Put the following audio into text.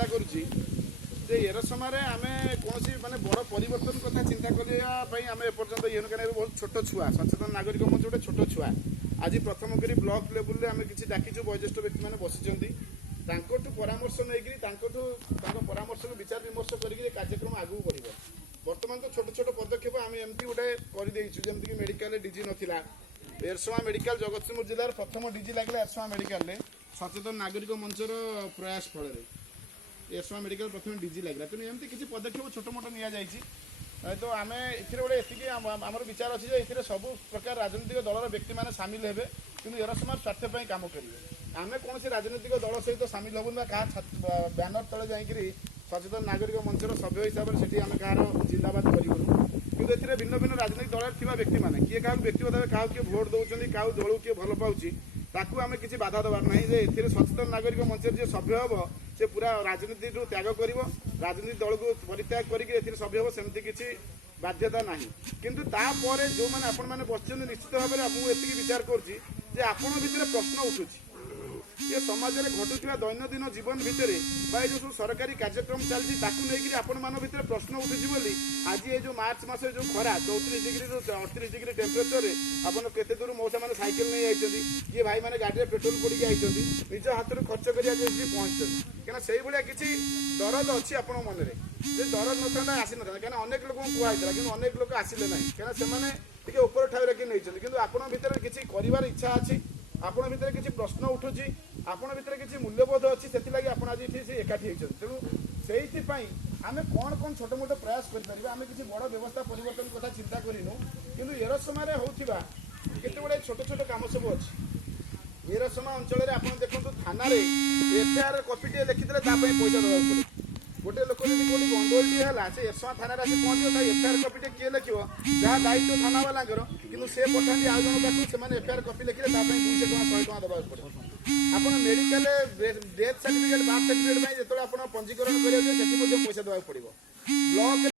चिंता करुच्ची जे एरसमारे आम कौन माने बड़ परिवर्तन कथा चिंता करने आम एपर्तंत ये बहुत छोट छुआ सचेतन नागरिक मंच गोटे छोट छुआ आज प्रथम करी ब्लॉक लेवल आम कि डाकिचु वयोज्येष्ठ व्यक्ति मैंने बसिंट परामर्श नहीं परामर्श को विचार विमर्श करके कार्यक्रम आगू बढ़ बर्तमान तो छोट छोट पदक्षेप आम एमती गोटे करदेचु जमीक मेडिकल डीजी नाला एरसमा मेडिकल जगतसिंहपुर जिलार प्रथम डीजी लगे एरसमा मेडिकल सचेतन नागरिक मंचर प्रयास फल एरसमा मेडिकल प्रथम डीजी लगे तेणु एमती किसी पदक्षेप छोट मोट नि तो आम ए आमर विचार अच्छे ये सब प्रकार राजनीतिक दलर व्यक्ति मैंने सामिल हे कि एरसमार स्वार्थपाई कम करेंगे आम कौन राजनीतिक दल सहित सामिल हबू ना क्या बैनर तले जाकि सचेतन नागरिक मंचर सभ्य हिसाब से आम कह जिंदाबाद करूँ कि भिन्न भिन्न राजनीतिक दल थी व्यक्ति मैंने किए क्या व्यक्तिगत भाव क्या किए भोट दौरान क्या दल किए भल पाँच ताकू आम किसी बाधा देवार ना जे सचेतन नागरिक मंचर जी सभ्य हम से पूरा राजनीति त्याग कर राजनीति दल को परित्याग करके सभ्य हम सेमती किसी बाध्यता ना किंतु तापर जो मैंने आपण मैंने बस निश्चित भाव में आपको ये विचार कर प्रश्न उठू ये समाज में घटुवा दैनंदिन जीवन भितर जो सब सरकारी कार्यक्रम चलती भितर प्रश्न उठुची आज ये जो मार्च मास जो खरा 34 डिग्री 38 डिग्री टेम्परेचर आपन केते दूर मौसा मैंने साइकेल नहीं आई किए भाई मैंने गाड़ी में पेट्रोल पड़ी आई निज हाथ में खर्च कर पहुंचते कहीं से भाया किसी दरद अच्छी आप मन में दरद ना आसी ना कहीं अनेक लोक कहला कि अनेक लोक आसिले ना कहीं से ऊपर ठाई रखी नहीं कि आपण भितर किसी कर इच्छा अच्छी आपण भितर किसी प्रश्न उठुची आपण भितर किसी मूल्यबोध अच्छी से आज ये एकाठी होती तेणु से आम कौन कौन छोट मोट प्रयास करें आम किसी बड़ व्यवस्था परिवर्तन कथा चिंता करूँ कि एरसमा होता केते गुड़े छोट छोट कम सब अच्छी एरसमा अंचल में आप देखो थाना एफआईआर कॉपीटे लिखिदे पैसा देवाक पड़े गोटे लोक जो कौन गंडोलटी है से एरसमा थाना आसी पहुँचे एफआईआर कॉपीटे किए लिख जहाँ दायित्व थाना वाला कि से पठाती आउ जन पाखु से एफआईआर कॉपी लिखिले 200 टଙ୍କା 100 टଙ୍କା देवाक पड़े आप medical death certificate birth certificate जो आप पंजीकरण करेंगे पैसा देवाक पड़ो ब्लॉक